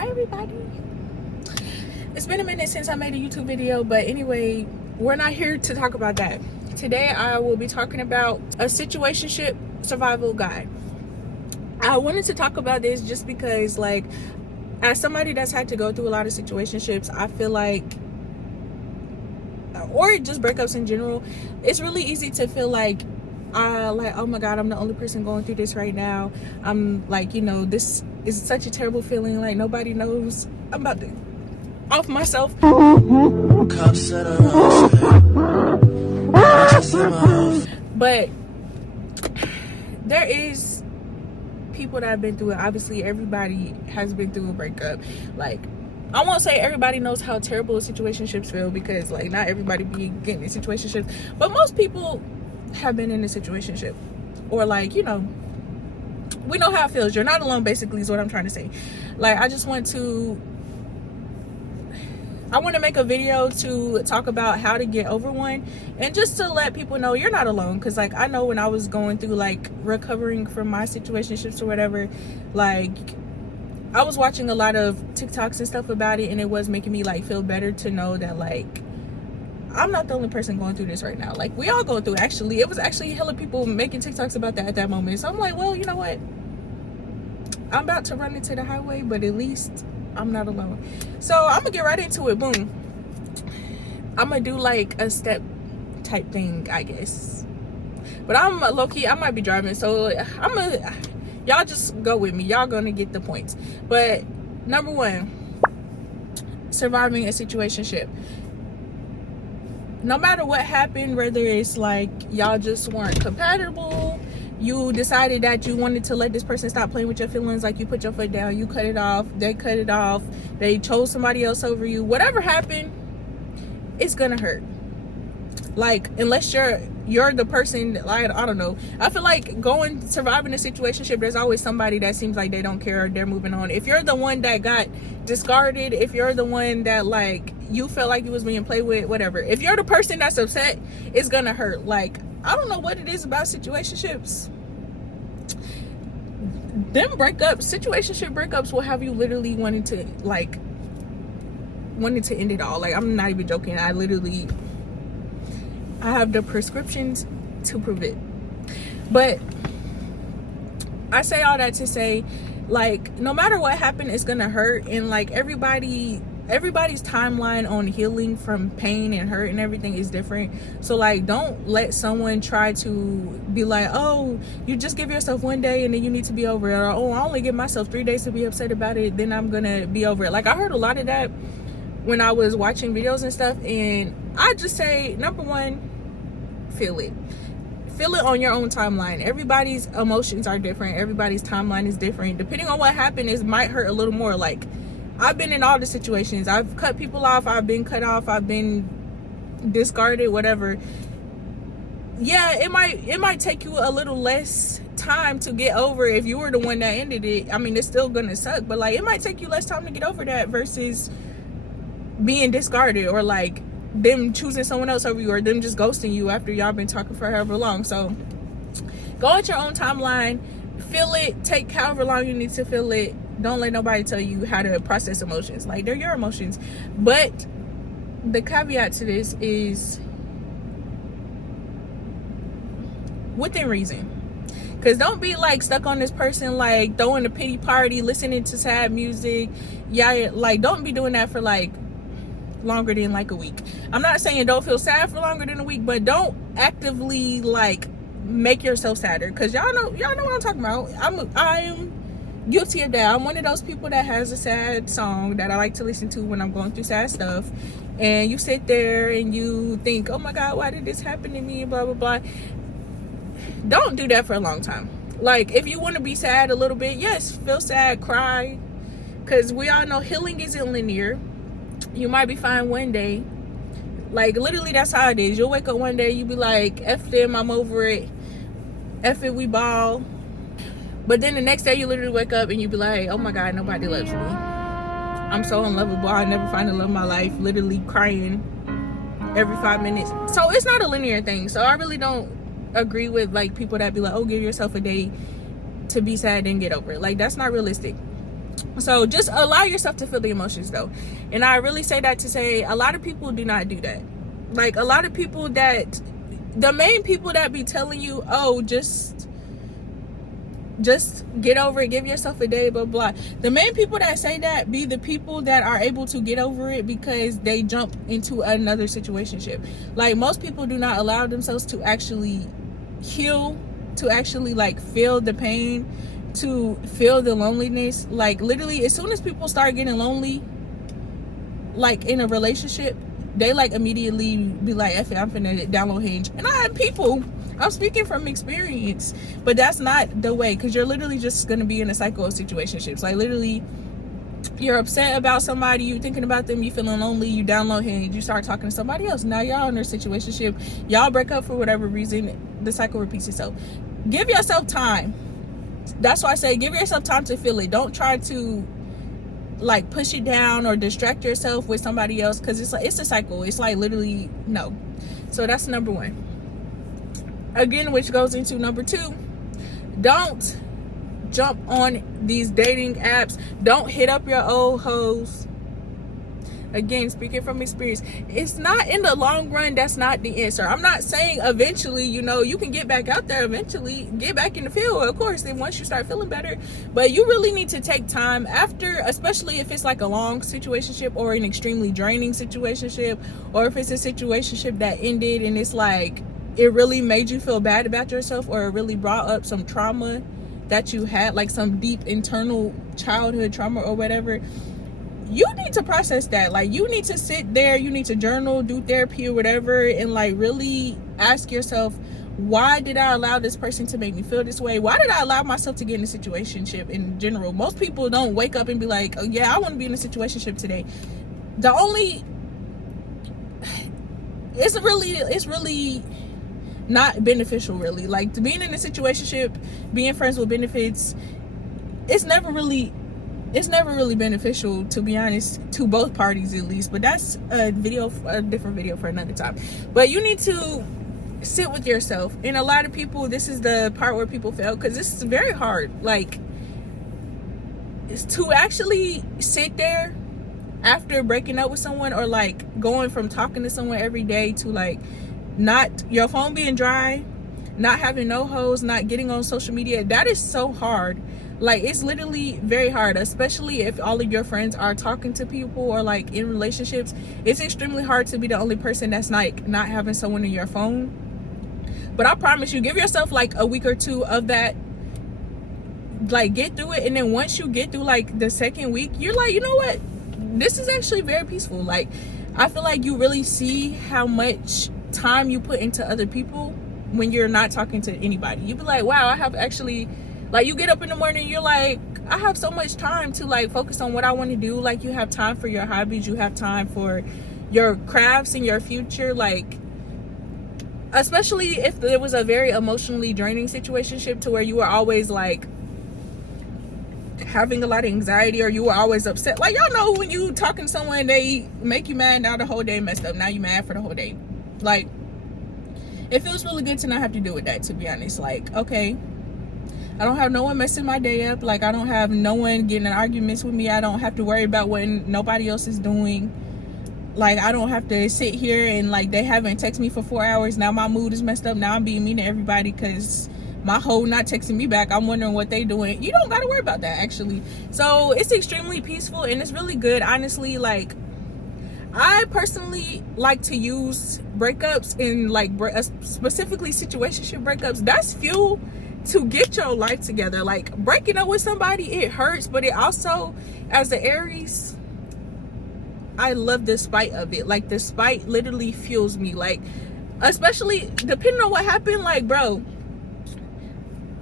Hi everybody. It's been a minute since I made a YouTube video, but anyway, we're not here to talk about that. Today I will be talking about a situationship survival guide. I wanted to talk about this just because, like, as somebody that's had to go through a lot of situationships, I feel like, or just breakups in general, it's really easy to feel like, oh my god, I'm the only person going through this right now. I'm like, this is such a terrible feeling, like nobody knows. I'm about to off myself. But there is people that have been through it. Obviously everybody has been through a breakup. Like, I won't say everybody knows how terrible situationships feel, because like not everybody be getting in situationships, but most people have been in a situationship, or like, we know how it feels. You're not alone, basically, is what I'm trying to say. Like, I want to make a video to talk about how to get over one, and just to let people know you're not alone. Because like, I know when I was going through like recovering from my situationships or whatever, like I was watching a lot of TikToks and stuff about it, and it was making me like feel better to know that like I'm not the only person going through this right now. Like, we all go through it. Actually, it was actually hella people making TikToks about that at that moment. So I'm like, well, you know what? I'm about to run into the highway, but at least I'm not alone. So I'm gonna get right into it. Boom. I'm gonna do like a step type thing, I guess. But I'm low-key, I might be driving, so y'all just go with me. Y'all gonna get the points. But number one, surviving a situationship. No matter what happened, whether it's like y'all just weren't compatible, you decided that you wanted to let this person stop playing with your feelings, like you put your foot down, you cut it off, they cut it off, they chose somebody else over you, whatever happened, it's gonna hurt. Like, unless you're the person, like, I don't know, I feel like surviving a situationship, there's always somebody that seems like they don't care, or they're moving on. If you're the one that got discarded, if you're the one that like you felt like you was being played with, whatever, if you're the person that's upset, it's gonna hurt. Like, I don't know what it is about situationships. Situationship breakups will have you literally wanting to end it all. Like, I'm not even joking. I have the prescriptions to prove it. But I say all that to say, like, no matter what happened, it's gonna hurt. And like, everybody's timeline on healing from pain and hurt and everything is different. So like, don't let someone try to be like, oh, you just give yourself one day and then you need to be over it, or oh, I only give myself 3 days to be upset about it, then I'm gonna be over it. Like, I heard a lot of that when I was watching videos and stuff, and I just say, number one, feel it on your own timeline. Everybody's emotions are different, everybody's timeline is different. Depending on what happened, it might hurt a little more. Like, I've been in all the situations. I've cut people off, I've been cut off, I've been discarded, whatever. Yeah, it might take you a little less time to get over if you were the one that ended it. I mean, it's still gonna suck, but like, it might take you less time to get over that versus being discarded, or like them choosing someone else over you, or them just ghosting you after y'all been talking for however long. So go at your own timeline, feel it, take however long you need to feel it. Don't let nobody tell you how to process emotions. Like, they're your emotions. But the caveat to this is within reason. Because don't be like stuck on this person, like throwing a pity party, listening to sad music. Yeah, like, don't be doing that for like longer than like a week. I'm not saying don't feel sad for longer than a week, but don't actively like make yourself sadder, because y'all know what I'm talking about. I'm guilty of that. I'm one of those people that has a sad song that I like to listen to when I'm going through sad stuff, and you sit there and you think, oh my god, why did this happen to me, blah blah blah. Don't do that for a long time. Like, if you want to be sad a little bit, yes, feel sad, cry, because we all know healing isn't linear. You might be fine one day, like, literally that's how it is. You'll wake up one day, you be like, F them, I'm over it, F it, we ball. But then the next day you literally wake up and you be like, oh my god, nobody loves me, I'm so unlovable, I'll never find the love of my life, literally crying every 5 minutes. So it's not a linear thing. So I really don't agree with like people that be like, oh, give yourself a day to be sad and get over it. Like, that's not realistic. So just allow yourself to feel the emotions though. And I really say that to say a lot of people do not do that. Like a lot of people that, the main people that be telling you, oh, just get over it, give yourself a day, blah blah. The main people that say that be the people that are able to get over it because they jump into another situationship. Like most people do not allow themselves to actually heal, to actually like feel the pain, to feel the loneliness. Like literally as soon as people start getting lonely, like in a relationship, they like immediately be like, F it, I'm finna download Hinge. And I have people, I'm speaking from experience, but that's not the way, because you're literally just gonna be in a cycle of situationships. Like literally you're upset about somebody, you thinking about them, you feeling lonely, you download Hinge, you start talking to somebody else, now y'all in a situationship, y'all break up for whatever reason, the cycle repeats itself. Give yourself time. That's why I say give yourself time to feel it. Don't try to like push it down or distract yourself with somebody else, because it's like it's a cycle. It's like literally no. So that's number one. Again, which goes into number two, don't jump on these dating apps. Don't hit up your old hoes. Again, speaking from experience, it's not in the long run, that's not the answer. I'm not saying eventually, you know, you can get back out there, eventually get back in the field, of course, then once you start feeling better. But you really need to take time after, especially if it's like a long situationship or an extremely draining situationship, or if it's a situationship that ended and it's like it really made you feel bad about yourself, or it really brought up some trauma that you had, like some deep internal childhood trauma or whatever. You need to process that. Like you need to sit there, you need to journal, do therapy or whatever, and like really ask yourself, why did I allow this person to make me feel this way? Why did I allow myself to get in a situationship in general? Most people don't wake up and be like, oh yeah, I want to be in a situationship today. It's really not beneficial, really. Like to being in a situationship, being friends with benefits, it's never really beneficial, to be honest, to both parties at least. But that's a different video for another time. But you need to sit with yourself. And a lot of people, this is the part where people fail, because this is very hard. Like, it's to actually sit there after breaking up with someone, or like going from talking to someone every day to like not your phone being dry, not having no hoes, not getting on social media. That is so hard. Like it's literally very hard, especially if all of your friends are talking to people or like in relationships. It's extremely hard to be the only person that's like not having someone in your phone. But I promise you, give yourself like a week or two of that, like get through it. And then once you get through like the second week, you're like, you know what, this is actually very peaceful. Like I feel like you really see how much time you put into other people when you're not talking to anybody. You be like, wow, I have actually, like you get up in the morning, you're like, I have so much time to like focus on what I want to do. Like you have time for your hobbies, you have time for your crafts and your future. Like especially if there was a very emotionally draining situationship to where you were always like having a lot of anxiety, or you were always upset. Like y'all know when you talking to someone, they make you mad, now the whole day messed up, now you mad for the whole day. Like it feels really good to not have to deal with that, to be honest. Like, okay, I don't have no one messing my day up. Like I don't have no one getting in arguments with me. I don't have to worry about what nobody else is doing. Like I don't have to sit here and like they haven't texted me for 4 hours, now my mood is messed up, now I'm being mean to everybody because my hoe not texting me back. I'm wondering what they doing. You don't gotta worry about that, actually. So it's extremely peaceful and it's really good, honestly. Like I personally like to use breakups in like specifically situationship breakups. That's fuel to get your life together. Like breaking up with somebody, it hurts, but it also, as an Aries, I love the spite of it. Like the spite literally fuels me. Like especially depending on what happened. Like bro,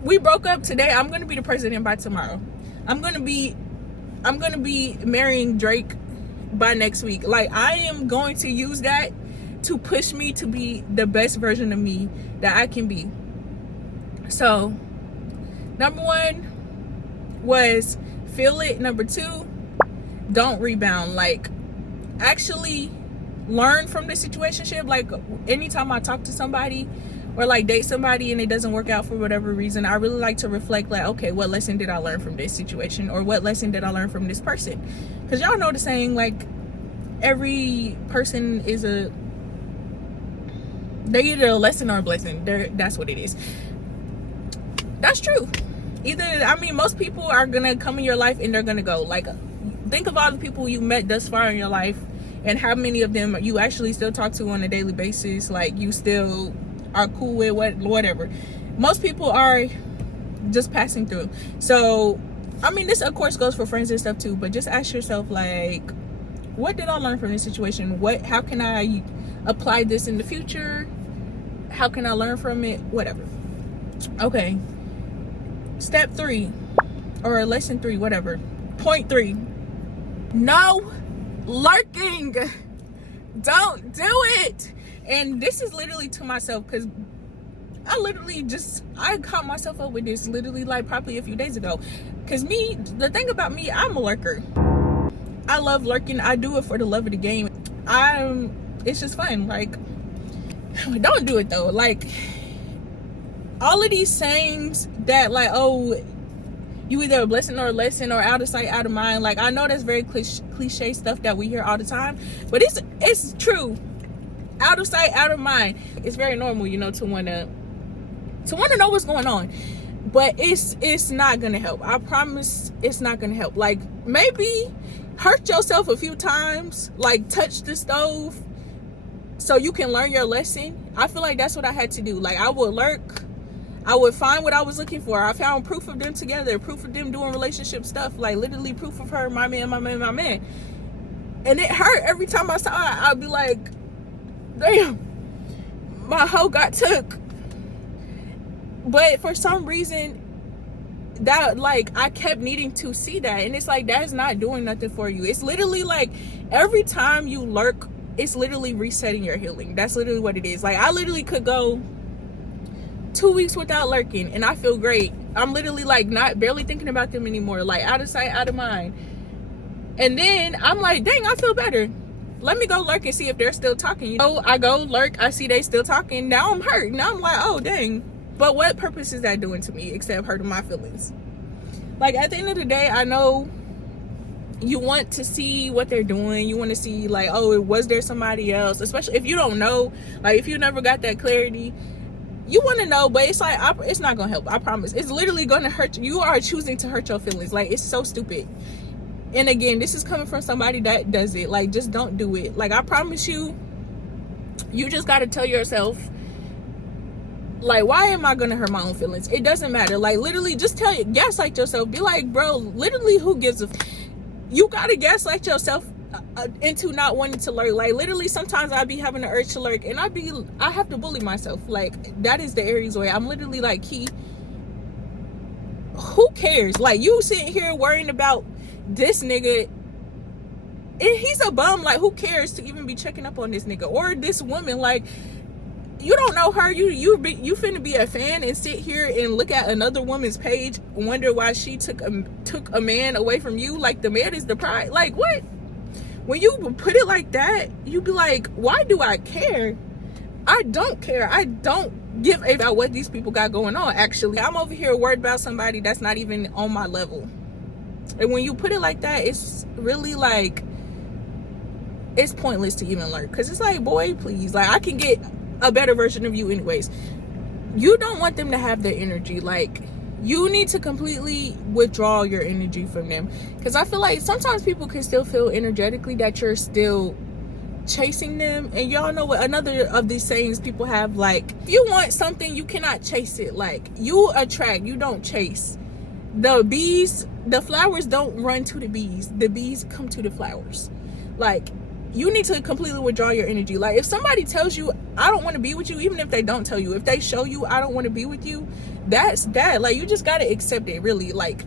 we broke up today, I'm gonna be the president by tomorrow. I'm gonna be marrying Drake by next week. Like I am going to use that to push me to be the best version of me that I can be. So number one was feel it. Number two, don't rebound. Like actually learn from the situationship. Like anytime I talk to somebody or like date somebody and it doesn't work out for whatever reason, I really like to reflect like, okay, what lesson did I learn from this situation, or what lesson did I learn from this person? Because y'all know the saying, like, every person is they're either a lesson or a blessing. That's what it is. That's true. Either, I mean, most people are gonna come in your life and they're gonna go. Like, think of all the people you met thus far in your life and how many of them you actually still talk to on a daily basis. Like, you still are cool with whatever. Most people are just passing through. So, I mean, this of course goes for friends and stuff too, but just ask yourself, like, what did I learn from this situation? How can I apply this in the future? How can I learn from it? Whatever. Okay. Step 3, or lesson 3, whatever. Point 3. No lurking. Don't do it. And this is literally to myself, because I caught myself up with this literally like probably a few days ago. Because the thing about me, I'm a lurker. I love lurking. I do it for the love of the game. It's just fun. Like, don't do it though. Like, all of these sayings that, like, oh, you either a blessing or a lesson, or out of sight, out of mind. Like, I know that's very cliche stuff that we hear all the time, but it's true. Out of sight, out of mind. It's very normal, you know, to wanna know what's going on, but it's not gonna help. I promise, it's not gonna help. Like, maybe hurt yourself a few times, like touch the stove, so you can learn your lesson. I feel like that's what I had to do. Like, I would lurk. I would find what I was looking for. I found proof of them together, proof of them doing relationship stuff, like literally proof of her, my man. And it hurt every time I saw it. I'd be like, damn, my hoe got took. But for some reason, that, like, I kept needing to see that. And it's like, that is not doing nothing for you. It's literally like, every time you lurk, it's literally resetting your healing. That's literally what it is. Like, I literally could go 2 weeks without lurking and I feel great. I'm literally like barely thinking about them anymore, like out of sight, out of mind. And then I'm like, dang, I feel better. Let me go lurk and see if they're still talking. You know, I go lurk, I see they still talking. Now I'm hurt. Now I'm like, oh dang. But what purpose is that doing to me except hurting my feelings? Like, at the end of the day, I know you want to see what they're doing. You want to see, like, oh, was there somebody else? Especially if you don't know, like, if you never got that clarity, you want to know. But it's like, it's not gonna help. I promise. It's literally gonna hurt you. You are choosing to hurt your feelings. Like, it's so stupid. And again, this is coming from somebody that does it. Like, just don't do it. Like, I promise you, you just got to tell yourself, like, why am I gonna hurt my own feelings? It doesn't matter. Like, literally, just gaslight yourself. Be like, bro, literally, who gives a you gotta gaslight yourself into not wanting to lurk. Like, literally, sometimes I be having the urge to lurk, and I have to bully myself. Like, that is the Aries way. I'm literally like, who cares? Like, you sitting here worrying about this nigga, and he's a bum. Like, who cares to even be checking up on this nigga or this woman? Like, you don't know her. You finna be a fan and sit here and look at another woman's page, wonder why she took a man away from you. Like, the man is the prize. Like, what? When you put it like that, you be like, why do I care? I don't care. I don't give a about what these people got going on. Actually, I'm over here worried about somebody that's not even on my level. And when you put it like that, it's really like, it's pointless to even learn. Because it's like, boy, please. Like, I can get a better version of you anyways. You don't want them to have that energy. Like, you need to completely withdraw your energy from them. Because I feel like sometimes people can still feel energetically that you're still chasing them. And y'all know what another of these sayings people have, like, if you want something, you cannot chase it. Like, you attract, you don't chase. The flowers don't run to the bees come to the flowers. Like, you need to completely withdraw your energy. Like, if somebody tells you, I don't want to be with you, even if they don't tell you, if they show you, I don't want to be with you, that's that. Like, you just got to accept it, really. Like,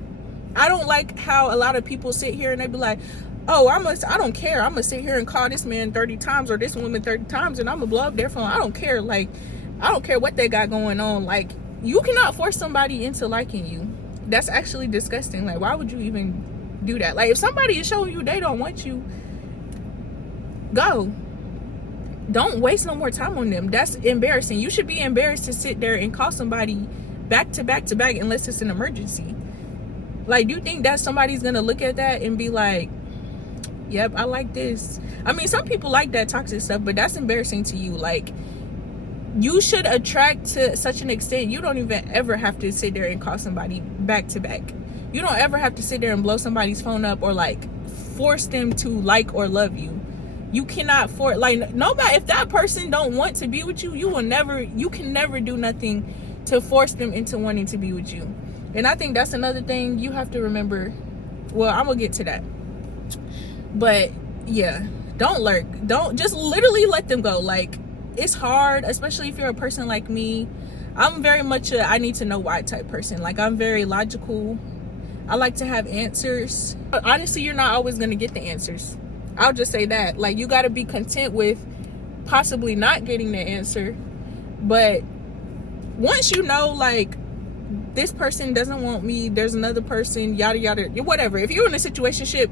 I don't like how a lot of people sit here and they be like, oh, I don't care. I'm going to sit here and call this man 30 times or this woman 30 times and I'm going to blow up their phone. I don't care. Like, I don't care what they got going on. Like, you cannot force somebody into liking you. That's actually disgusting. Like, why would you even do that? Like, if somebody is showing you they don't want you, go. don't waste no more time on them. That's embarrassing. You should be embarrassed to sit there and call somebody back to back to back unless it's an emergency. Like, do you think that somebody's gonna look at that and be like, yep, I like this? I mean, some people like that toxic stuff, but that's embarrassing to you. Like, you should attract to such an extent you don't even ever have to sit there and call somebody back to back. You don't ever have to sit there and blow somebody's phone up or like force them to like or love you. You cannot force, like, nobody, if that person don't want to be with you, you can never do nothing to force them into wanting to be with you. And I think that's another thing you have to remember. Well, I'm gonna get to that, but yeah, don't lurk. Don't, just literally let them go. Like, it's hard, especially if you're a person like me. I'm very much a I need to know why type person. Like, I'm very logical. I like to have answers. But honestly, you're not always gonna get the answers. I'll just say that. Like, you got to be content with possibly not getting the answer. But once you know, like, this person doesn't want me, there's another person, yada yada, whatever. If you're in a situationship,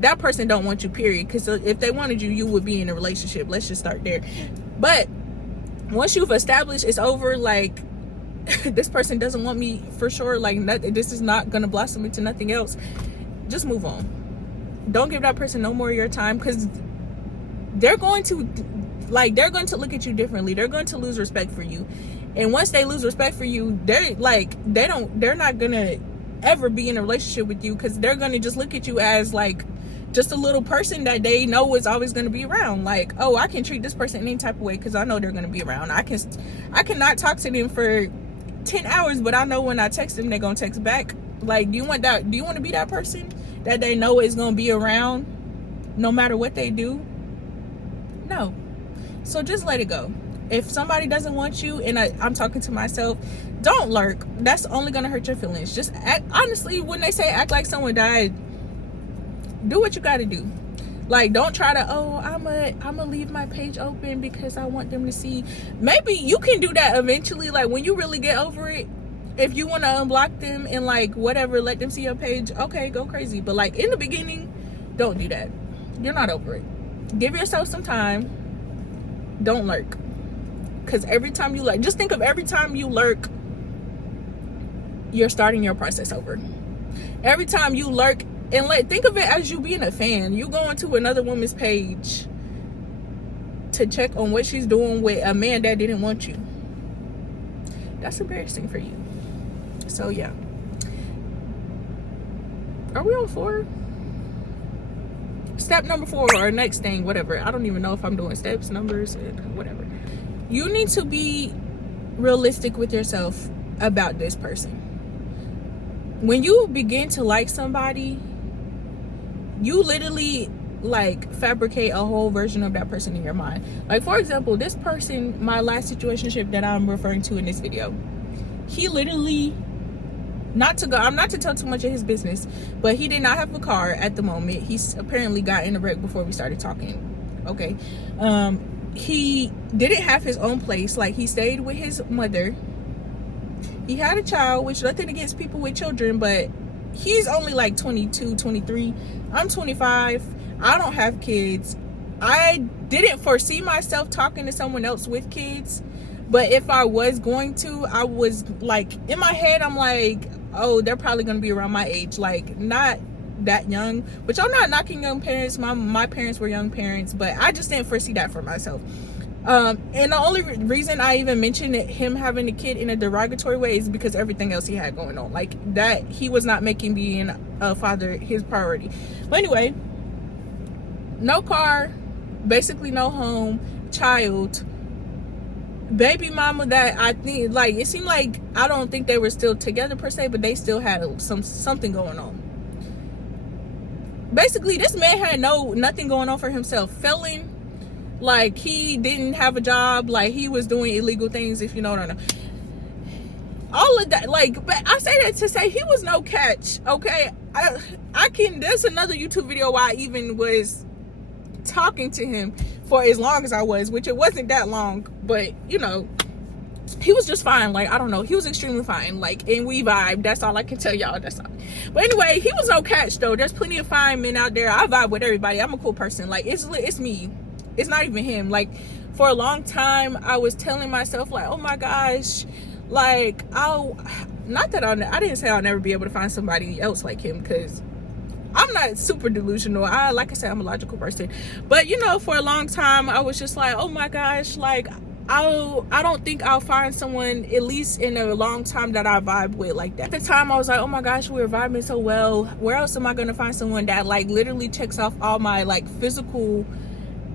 that person don't want you, period. Because if they wanted you, you would be in a relationship. Let's just start there. But once you've established it's over, like, this person doesn't want me for sure, like, this is not gonna blossom into nothing else, just move on. Don't give that person no more of your time, because they're going to look at you differently. They're going to lose respect for you. And once they lose respect for you, they're not gonna ever be in a relationship with you, because they're gonna just look at you as like just a little person that they know is always gonna be around. Like, oh, I can treat this person any type of way because I know they're gonna be around. I cannot talk to them for 10 hours, but I know when I text them, they're gonna text back. Like, do you want to be that person that they know is gonna be around no matter what they do? No. So just let it go. If somebody doesn't want you, and I'm talking to myself, don't lurk. That's only gonna hurt your feelings. Just act, honestly, when they say act like someone died, do what you gotta do. Like, don't try to, oh, I'm gonna leave my page open because I want them to see. Maybe you can do that eventually, like when you really get over it. If you want to unblock them and like whatever, let them see your page, okay, go crazy. But like in the beginning, don't do that. You're not over it. Give yourself some time. Don't lurk. Because every time you lurk, just think of every time you lurk, you're starting your process over. Every time you lurk, and think of it as you being a fan. You going to another woman's page to check on what she's doing with a man that didn't want you. That's embarrassing for you. So yeah. Are we on 4? Step number 4, or next thing, whatever. I don't even know if I'm doing steps, numbers, whatever. You need to be realistic with yourself about this person. When you begin to like somebody, you literally like fabricate a whole version of that person in your mind. Like, for example, this person, my last situationship that I'm referring to in this video, he literally, I'm not to tell too much of his business, but he did not have a car at the moment. He's apparently got in a wreck before we started talking. Okay. He didn't have his own place. Like, he stayed with his mother. He had a child, which nothing against people with children, but he's only like 22, 23. I'm 25. I don't have kids. I didn't foresee myself talking to someone else with kids, but if I was going to, I was like, in my head, I'm like, oh, they're probably going to be around my age, like not that young, which I'm not knocking young parents. My parents were young parents, but I just didn't foresee that for myself. And the only reason I even mentioned him having a kid in a derogatory way is because everything else he had going on, like that, he was not making being a father his priority. But anyway, no car, basically no home, child, baby mama that I think, like, it seemed like, I don't think they were still together per se, but they still had something going on. Basically, this man had nothing going on for himself. Felon, like, he didn't have a job, like, he was doing illegal things, if you know what I know. All of that, like, but I say that to say he was no catch, okay? There's another YouTube video where I even was talking to him for as long as I was, which it wasn't that long, but, you know, he was just fine. Like, I don't know, he was extremely fine, like, and we vibed. That's all I can tell y'all. That's all. But anyway, he was no catch though. There's plenty of fine men out there. I vibe with everybody. I'm a cool person. Like, it's me. it's not even him. Like, for a long time, I was telling myself, like, oh my gosh, like, I didn't say I'll never be able to find somebody else like him, because I'm not super delusional. Like I said, I'm a logical person. But, you know, for a long time, I was just like, oh my gosh, like, I don't think I'll find someone, at least in a long time, that I vibe with like that. At the time, I was like, oh my gosh, we're vibing so well. Where else am I going to find someone that, like, literally checks off all my, like, physical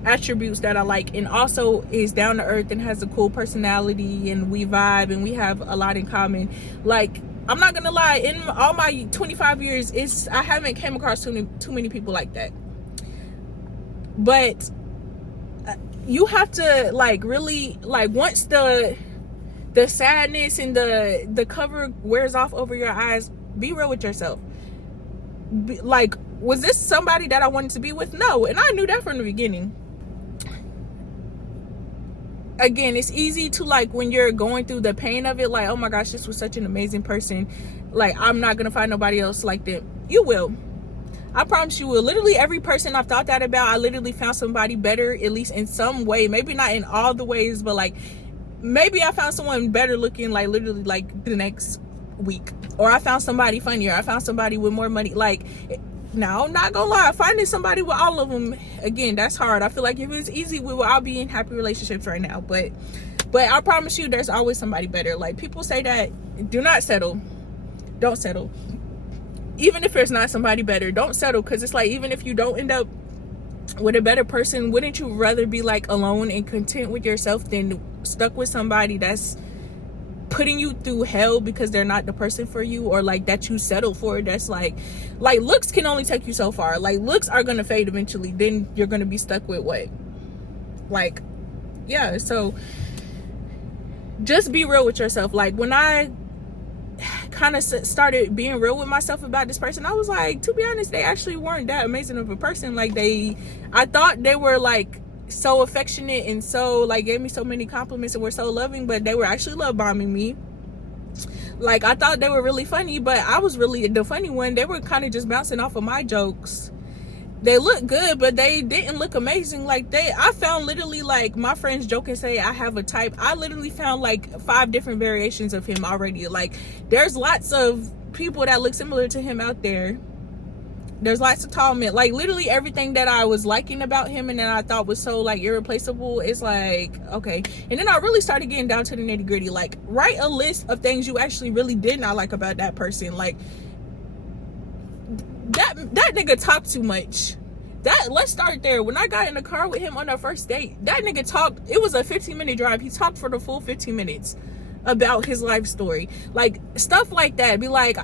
attributes that I like, and also is down to earth and has a cool personality, and we vibe and we have a lot in common. Like, I'm not gonna lie, in all my 25 years, I haven't came across too many people like that. But you have to, like, really, like, once the sadness and the cover wears off over your eyes, be real with yourself. Like, was this somebody that I wanted to be with? No, and I knew that from the beginning. Again, it's easy to, like, when you're going through the pain of it, like, oh my gosh, this was such an amazing person, like, I'm not gonna find nobody else like them. You will. I promise you will. Literally every person I've thought that about, I literally found somebody better, at least in some way. Maybe not in all the ways, but, like, maybe I found someone better looking, like, literally, like, the next week. Or I found somebody funnier. I found somebody with more money. Like, now, I'm not gonna lie, finding somebody with all of them, again, that's hard. I feel like if it's easy, we will all be in happy relationships right now. But I promise you, there's always somebody better. Like, people say that, do not settle. Don't settle. Even if there's not somebody better, don't settle. Because it's like, even if you don't end up with a better person, wouldn't you rather be, like, alone and content with yourself than stuck with somebody that's putting you through hell because they're not the person for you, or, like, that you settle for? That's like looks can only take you so far. Like, looks are gonna fade eventually. Then you're gonna be stuck with what? Like, yeah. So just be real with yourself. Like, when I kind of started being real with myself about this person, I was like, to be honest, they actually weren't that amazing of a person. Like, I thought they were, like, so affectionate and so, like, gave me so many compliments and were so loving, but they were actually love bombing me. Like, I thought they were really funny, but I was really the funny one. They were kind of just bouncing off of my jokes. They looked good, but they didn't look amazing. Like, I found literally, like, my friends joke and say I have a type. I literally found, like, 5 different variations of him already. Like, there's lots of people that look similar to him out there. There's lots of tall men. Like, literally everything that I was liking about him and that I thought was so, like, irreplaceable, it's like, okay. And then I really started getting down to the nitty gritty. Like, write a list of things you actually really did not like about that person. Like, that nigga talked too much. Let's start there. When I got in the car with him on our first date, that nigga talked. It was a 15-minute drive. He talked for the full 15 minutes about his life story. Like, stuff like that. Be like,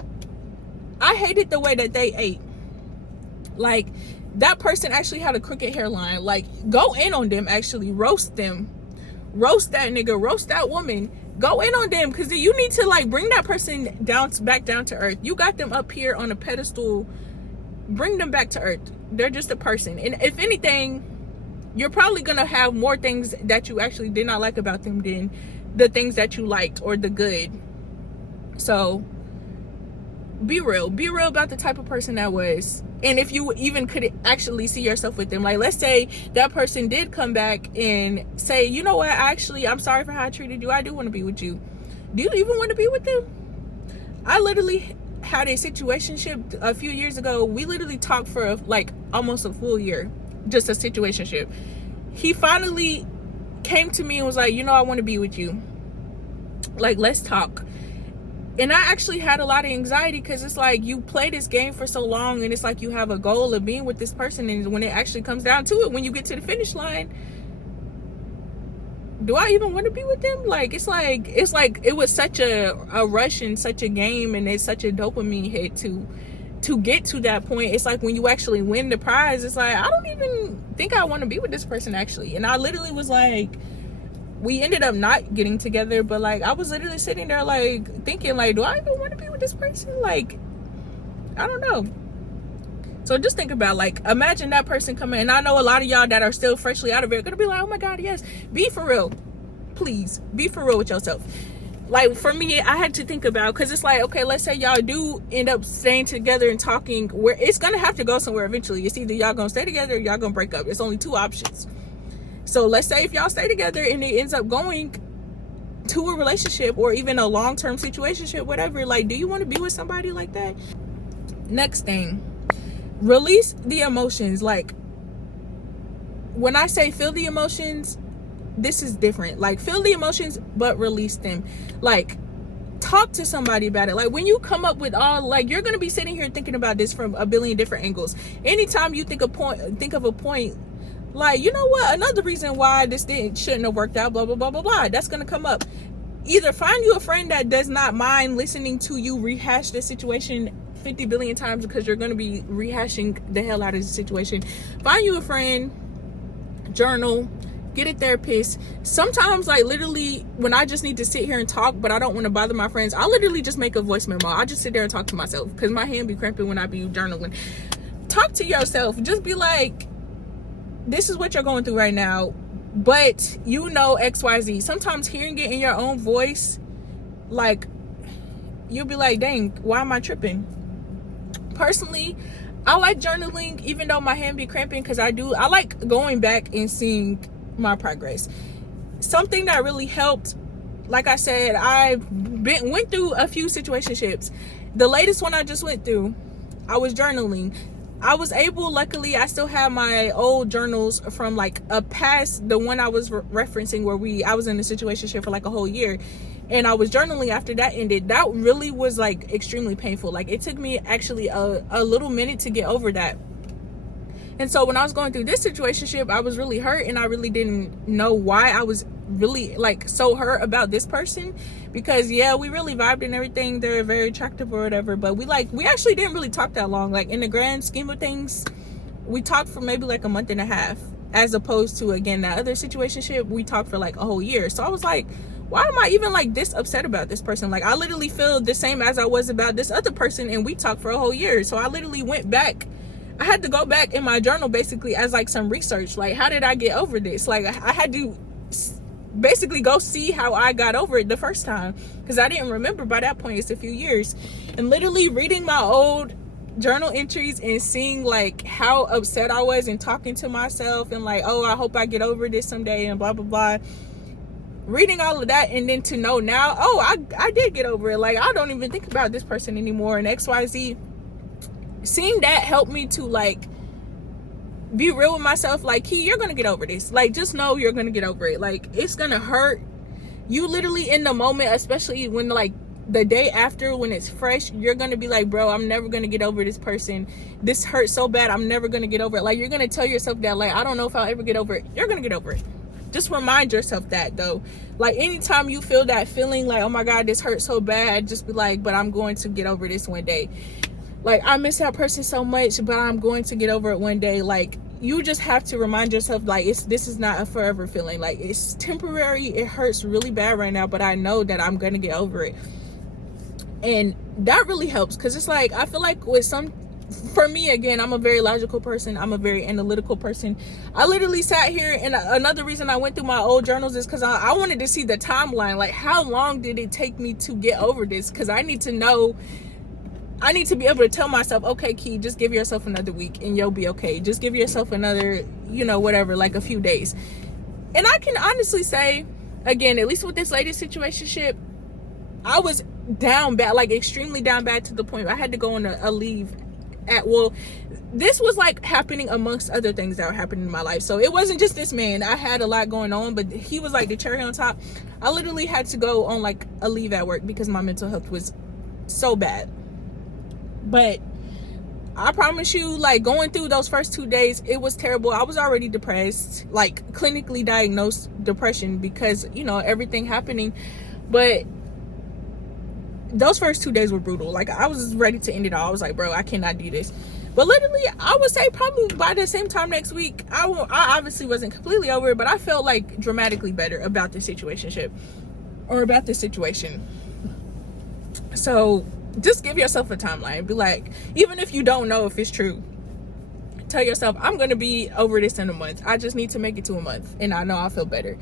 I hated the way that they ate. Like, that person actually had a crooked hairline. Like, go in on them. Actually roast them. Roast that nigga. Roast that woman. Go in on them, because you need to, like, bring that person back down to earth. You got them up here on a pedestal. Bring them back to earth. They're just a person. And if anything, you're probably gonna have more things that you actually did not like about them than the things that you liked, or the good. So be real about the type of person that was. And if you even could actually see yourself with them. Like, let's say that person did come back and say, you know what, I'm sorry for how I treated you. I do want to be with you. Do you even want to be with them? I literally had a situationship a few years ago. We literally talked for, like, almost a full year. Just a situationship. He finally came to me and was like, you know, I want to be with you. Like, let's talk. And I actually had a lot of anxiety, because it's like, you play this game for so long, and it's like you have a goal of being with this person, and when it actually comes down to it, when you get to the finish line, do I even want to be with them? Like, it's like it was such a rush and such a game, and it's such a dopamine hit to get to that point. It's like when you actually win the prize, it's like, I don't even think I want to be with this person actually. And I literally was like, we ended up not getting together, but, like, I was literally sitting there, like, thinking, like, do I even want to be with this person? Like, I don't know. So just think about, like, imagine that person coming. And I know a lot of y'all that are still freshly out of it are gonna be like, oh my God, yes. Be for real. Please be for real with yourself. Like, for me, I had to think about, because it's like, okay, let's say y'all do end up staying together and talking, where it's gonna have to go somewhere eventually. It's either y'all gonna stay together or y'all gonna break up. It's only 2 options. So let's say if y'all stay together and it ends up going to a relationship or even a long-term situationship, whatever, like, do you want to be with somebody like that? Next thing, release the emotions. Like, when I say feel the emotions, this is different. Like, feel the emotions but release them. Like, talk to somebody about it. Like, when you come up with all, like, you're gonna be sitting here thinking about this from a billion different angles. Anytime you think of a point, like, you know what, another reason why this shouldn't have worked out, blah blah blah blah blah, that's gonna come up. Either find you a friend that does not mind listening to you rehash the situation 50 billion times, because you're gonna be rehashing the hell out of the situation. Find you a friend, journal, get a therapist. Sometimes, like, literally, when I just need to sit here and talk but I don't want to bother my friends, I literally just make a voice memo. I just sit there and talk to myself because my hand be cramping when I be journaling. Talk to yourself. Just be like, this is what you're going through right now, but you know XYZ. Sometimes hearing it in your own voice, like, you'll be like, dang, why am I tripping? Personally, I like journaling even though my hand be cramping, because I like going back and seeing my progress. Something that really helped, like I said, I went through a few situationships. The latest one I just went through, I was journaling. I was able, luckily, I still have my old journals from like a past, the one I was referencing where I was in a situationship for like a whole year, and I was journaling after that ended. That really was like extremely painful. Like, it took me actually a little minute to get over that. And so when I was going through this situationship, I was really hurt, and I really didn't know why I was really like so hurt about this person, because yeah, we really vibed and everything. They're very attractive or whatever, but we actually didn't really talk that long. Like, in the grand scheme of things, we talked for maybe like a month and a half, as opposed to, again, that other situationship, we talked for like a whole year. So I was like, why am I even like this upset about this person? Like, I literally feel the same as I was about this other person, and we talked for a whole year. So I literally went back. I had to go back in my journal basically as like some research. Like, how did I get over this? Like, I had to basically go see how I got over it the first time, because I didn't remember by that point. It's a few years. And literally reading my old journal entries and seeing like how upset I was, and talking to myself and like, oh, I hope I get over this someday and blah blah blah. Reading all of that, and then to know now, oh, I did get over it. Like, I don't even think about this person anymore, and XYZ. Seeing that helped me to like be real with myself. Like, Key, you're gonna get over this. Like, just know you're gonna get over it. Like, it's gonna hurt. You literally, in the moment, especially when like the day after, when it's fresh, you're gonna be like, bro, I'm never gonna get over this person. This hurts so bad, I'm never gonna get over it. Like, you're gonna tell yourself that, like, I don't know if I'll ever get over it. You're gonna get over it. Just remind yourself that, though. Like, anytime you feel that feeling like, oh my god, this hurts so bad, just be like, but I'm going to get over this one day. Like, I miss that person so much, but I'm going to get over it one day. Like, you just have to remind yourself, like, this is not a forever feeling. Like, it's temporary. It hurts really bad right now, but I know that I'm going to get over it. And that really helps, because it's like, I feel like for me, again, I'm a very logical person. I'm a very analytical person. I literally sat here, and another reason I went through my old journals is because I wanted to see the timeline. Like, how long did it take me to get over this? Because I need to know. I need to be able to tell myself, okay, Key, just give yourself another week and you'll be okay. Just give yourself another, whatever, like a few days. And I can honestly say, again, at least with this latest situationship, I was down bad, like extremely down bad, to the point where I had to go on a leave this was like happening amongst other things that were happening in my life. So it wasn't just this man. I had a lot going on, but he was like the cherry on top. I literally had to go on like a leave at work because my mental health was so bad. But I promise you, like, going through those first 2 days, it was terrible. I was already depressed, like clinically diagnosed depression, because, everything happening. But those first 2 days were brutal. Like, I was ready to end it all. I was like, bro, I cannot do this. But literally, I would say probably by the same time next week, I obviously wasn't completely over it, but I felt like dramatically better about the situationship, or about this situation. So just give yourself a timeline. Be like, even if you don't know if it's true, tell yourself, I'm going to be over this in a month. I just need to make it to a month, and I know I'll feel better.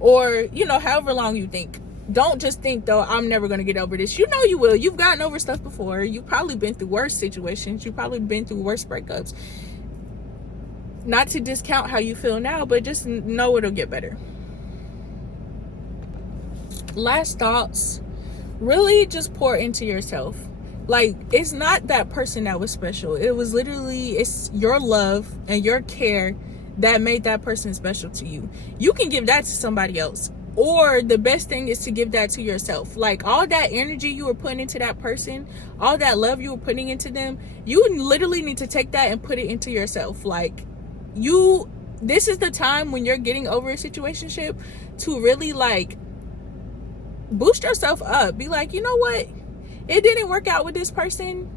Or, however long you think. Don't just think, though, I'm never going to get over this. You know you will. You've gotten over stuff before. You've probably been through worse situations. You've probably been through worse breakups. Not to discount how you feel now, but just know it'll get better. Last thoughts, really just pour into yourself. Like, it's not that person that was special. It was literally, it's your love and your care that made that person special to you. You can give that to somebody else, or the best thing is to give that to yourself. Like, all that energy you were putting into that person, all that love you were putting into them, you literally need to take that and put it into yourself. Like, this is the time when you're getting over a situationship to really, like, boost yourself up. Be like, you know what, it didn't work out with this person,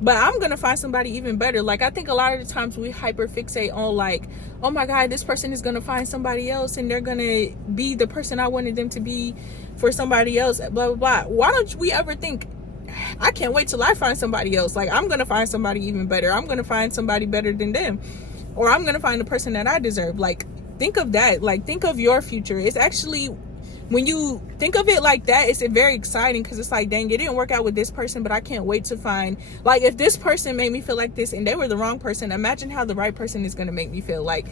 but I'm gonna find somebody even better. Like, I think a lot of the times we hyper fixate on, like, oh my god, this person is gonna find somebody else and they're gonna be the person I wanted them to be for somebody else, blah blah blah. Why don't we ever think, I can't wait till I find somebody else. Like, I'm gonna find somebody even better. I'm gonna find somebody better than them, or I'm gonna find the person that I deserve. Like, think of that. Like, think of your future. It's actually, when you think of it like that, it's very exciting, because it's like, dang, it didn't work out with this person, but I can't wait to find, like, if this person made me feel like this and they were the wrong person, imagine how the right person is going to make me feel. Like,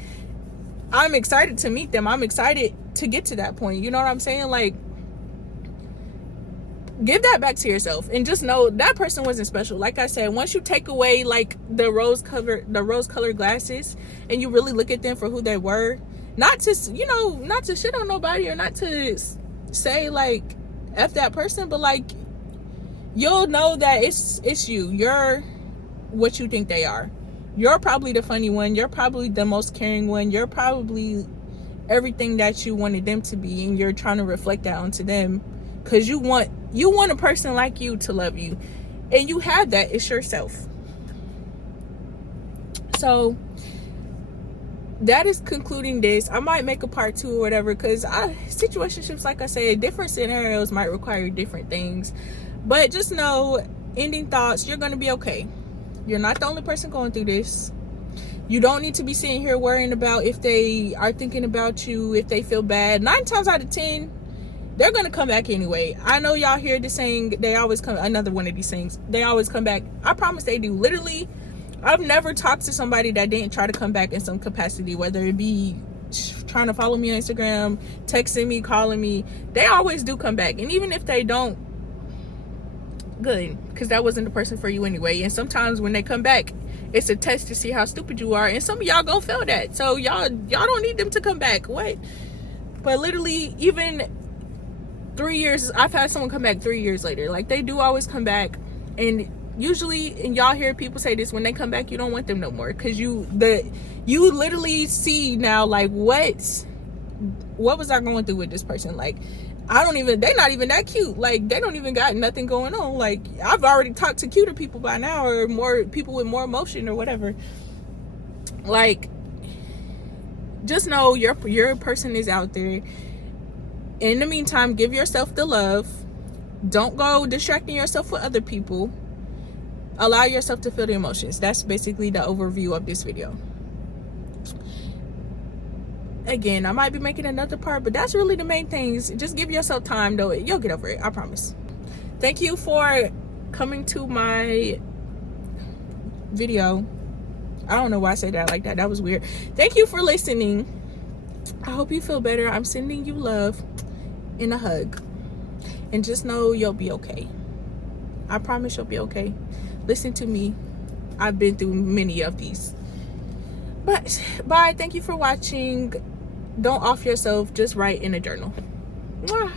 I'm excited to meet them. I'm excited to get to that point. You know what I'm saying? Like, give that back to yourself and just know that person wasn't special. Like I said, once you take away, like, the rose colored glasses and you really look at them for who they were, not to shit on nobody, or not to say, like, F that person, but, like, you'll know that it's you. You're what you think they are. You're probably the funny one. You're probably the most caring one. You're probably everything that you wanted them to be, and you're trying to reflect that onto them, because you want a person like you to love you, and you have that. It's yourself. So that is concluding this. I might make a part 2 or whatever, because situationships, like I said, different scenarios might require different things. But just know, ending thoughts, you're going to be okay. You're not the only person going through this. You don't need to be sitting here worrying about if they are thinking about you, if they feel bad. 9 times out of 10, they're going to come back anyway. I know y'all hear the saying, they always come, another one of these things, they always come back. I promise they do. Literally, I've never talked to somebody that didn't try to come back in some capacity, whether it be trying to follow me on Instagram, texting me, calling me. They always do come back. And even if they don't, good, because that wasn't the person for you anyway. And sometimes when they come back, it's a test to see how stupid you are, and some of y'all gonna feel that. So y'all don't need them to come back. What? But literally, even 3 years, I've had someone come back 3 years later. Like, they do always come back. And usually, and y'all hear people say this, when they come back, you don't want them no more, because you literally see now, like, what was I going through with this person? Like, they're not even that cute. Like, they don't even got nothing going on. Like, I've already talked to cuter people by now, or more people with more emotion or whatever. Like, just know your person is out there. In the meantime, give yourself the love. Don't go distracting yourself with other people. Allow yourself to feel the emotions. That's basically the overview of this video. Again, I might be making another part, but that's really the main things. Just give yourself time, though. You'll get over it. I promise. Thank you for coming to my video. I don't know why I said that like that. That was weird. Thank you for listening. I hope you feel better. I'm sending you love and a hug. And just know you'll be okay. I promise you'll be okay. Listen to me. I've been through many of these. But bye. Thank you for watching. Don't off yourself. Just write in a journal. Mwah.